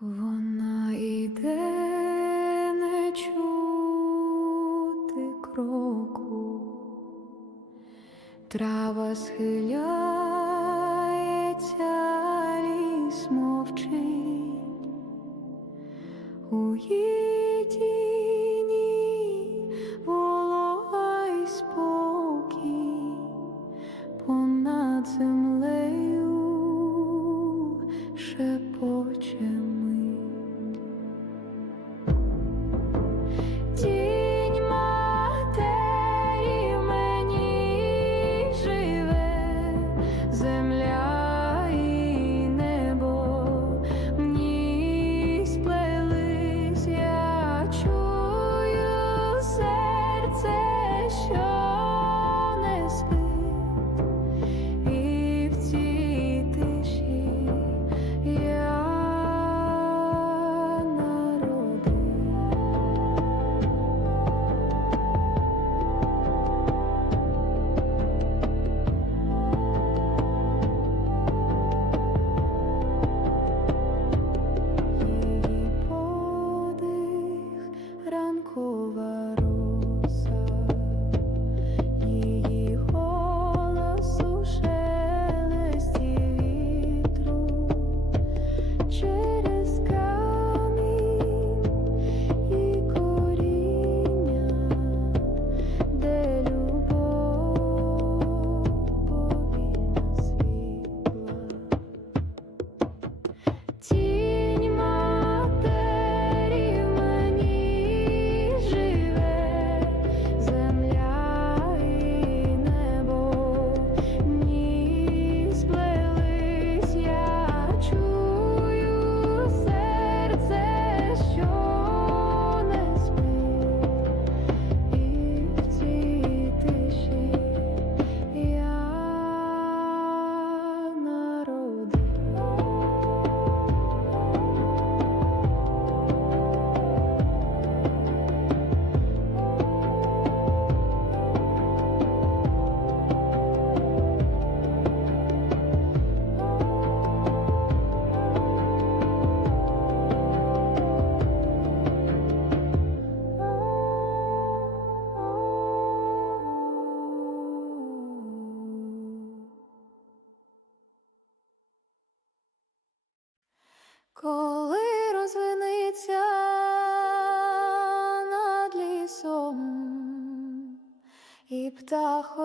Вона йде, не чути кроку, трава схиляється, ліс мовчить. У її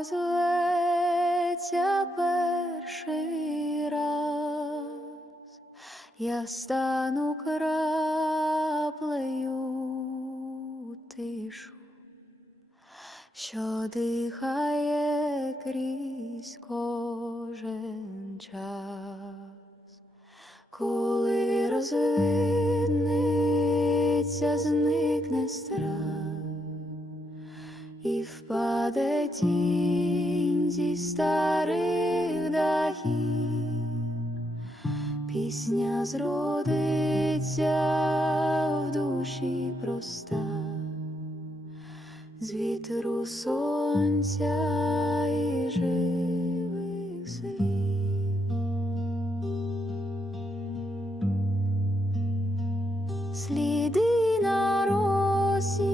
розлеться перший раз, я стану краплею тишу, що дихає крізь кожен час, коли розвиднеться, зникне страх і впаде тінь зі старих дахів, пісня зродиться в душі проста, з вітру сонця і живих слів. Сліди на росі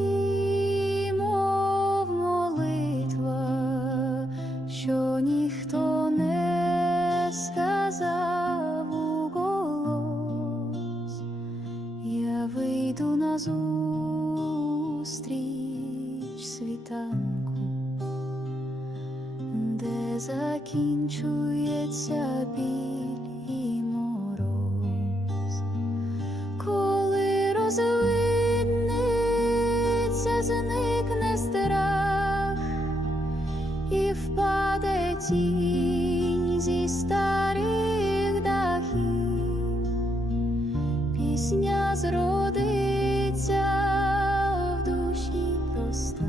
нас в душі проста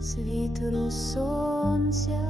світру сонця.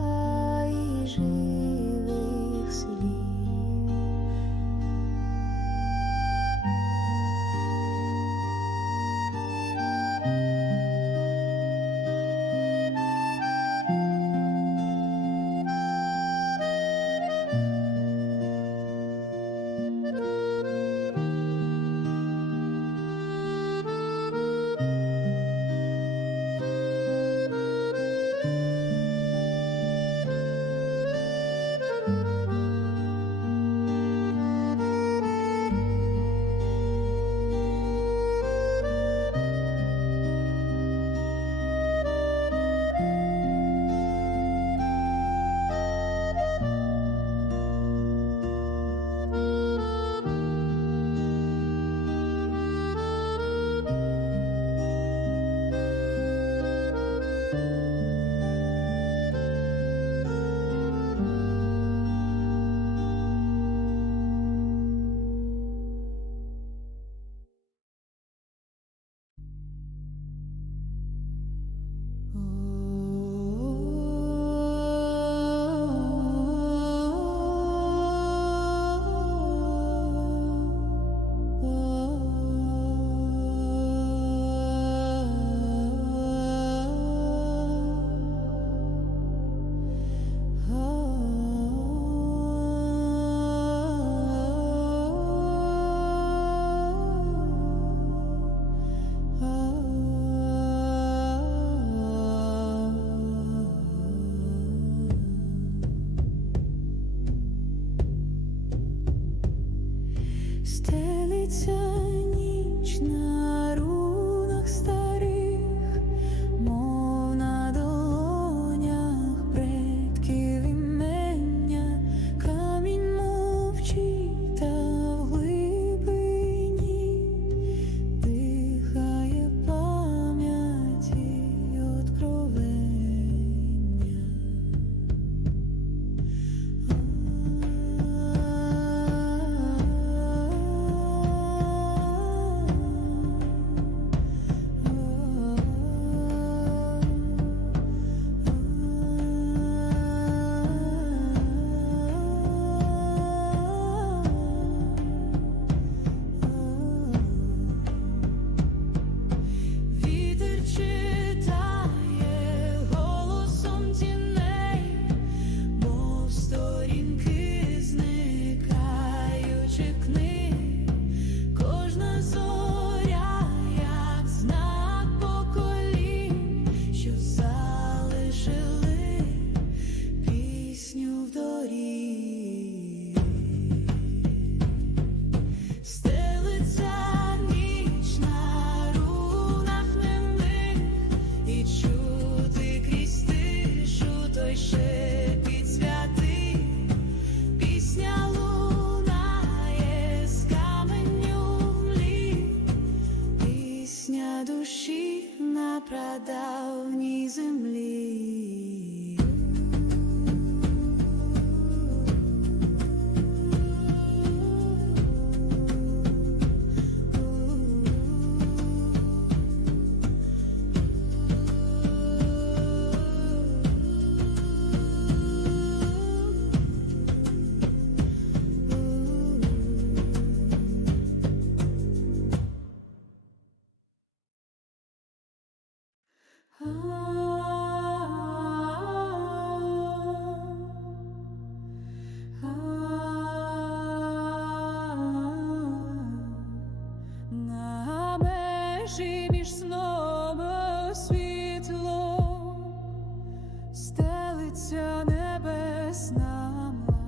Ця небесна мла,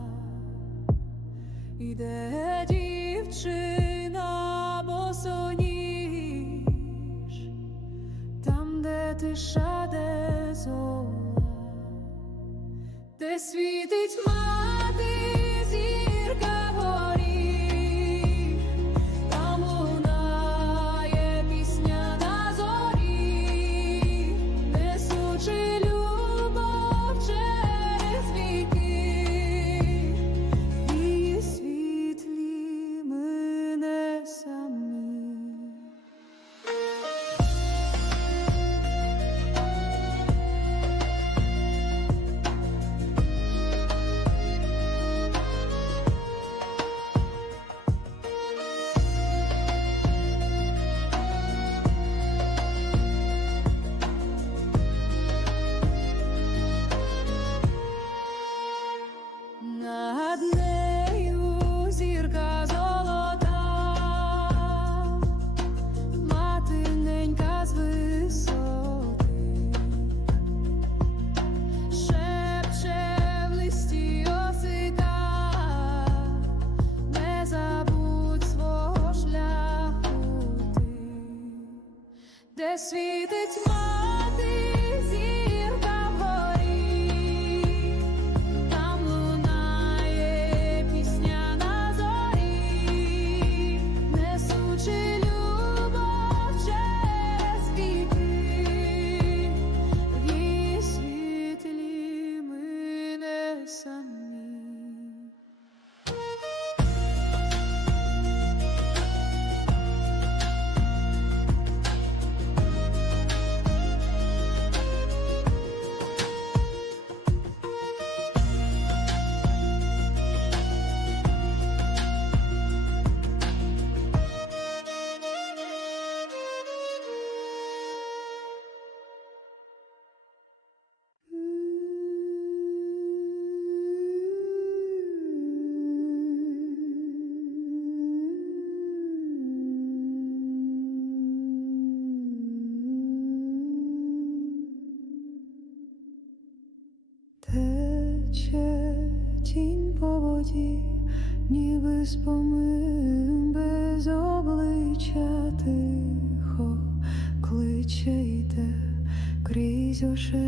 іде дівчина босоніж, там, де тиша, де зола, де світить мать. без помин, без обличчя тихо кличе йде крізь ошей.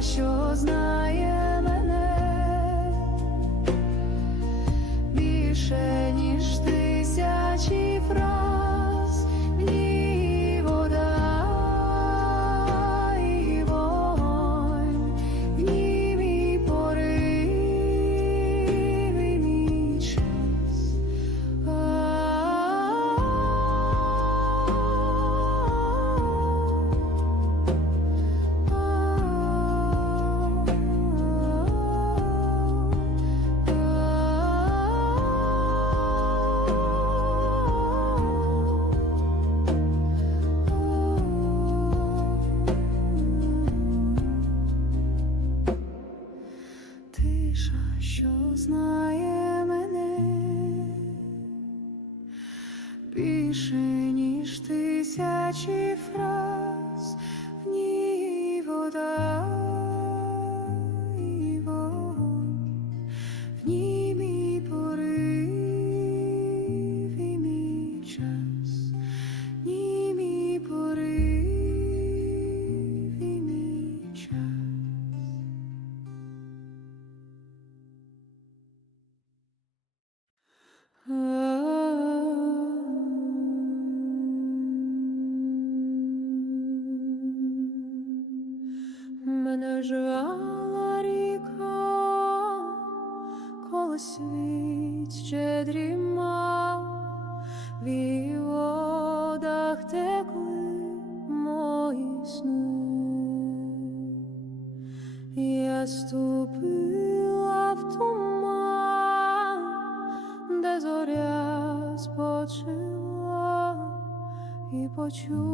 що знає cifra світ ще дрімав, в її водах текли мої сни, я ступила в туман, де зоря спочила і почула.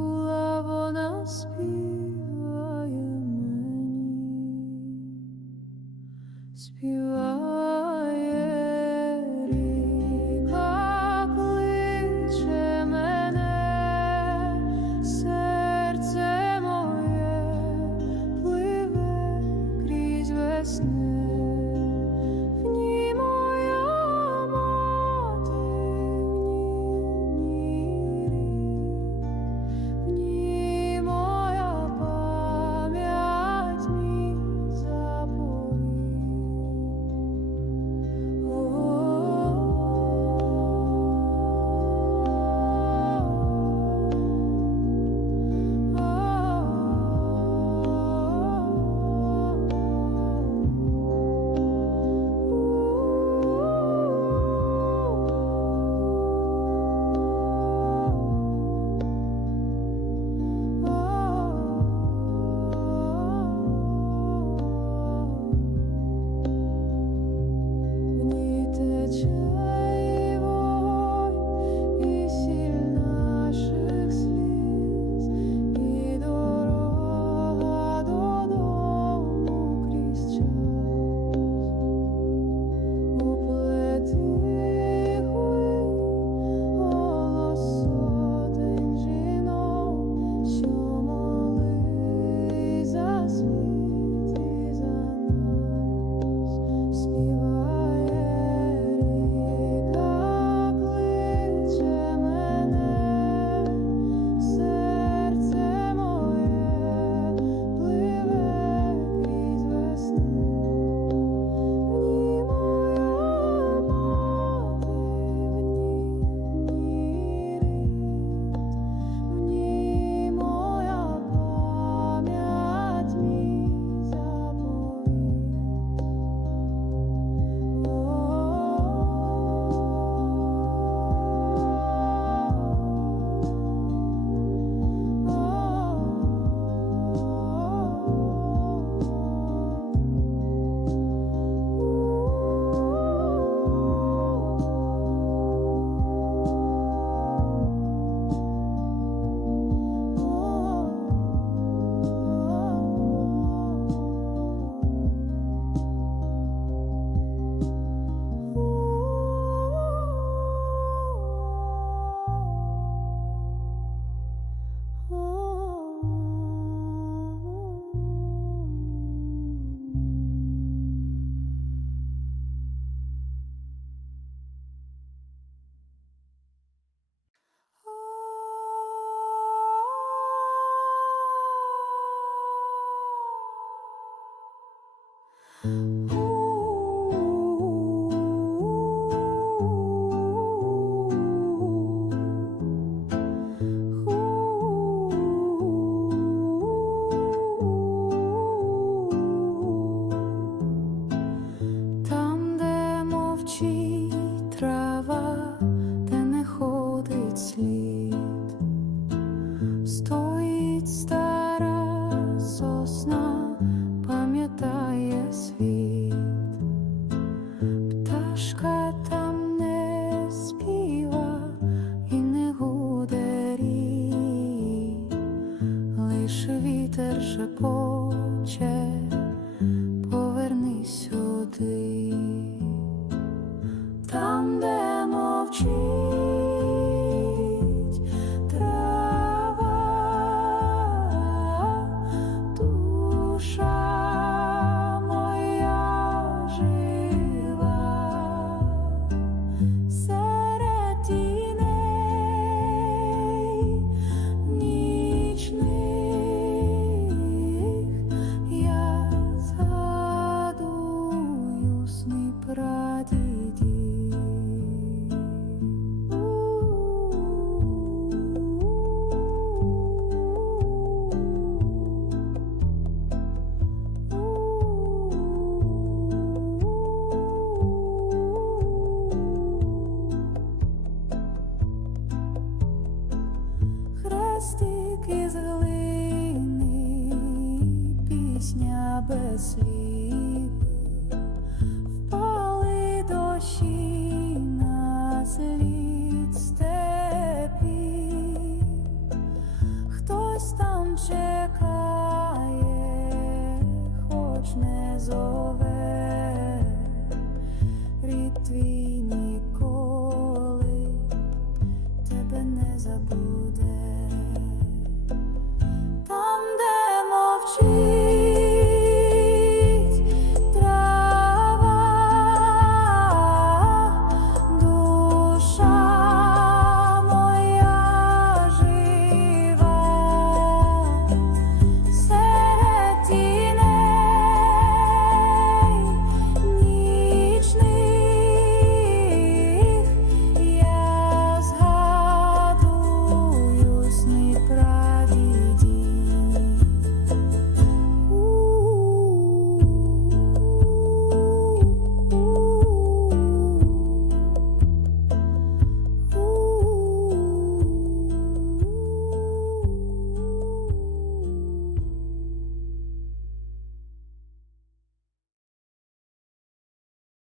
sleep.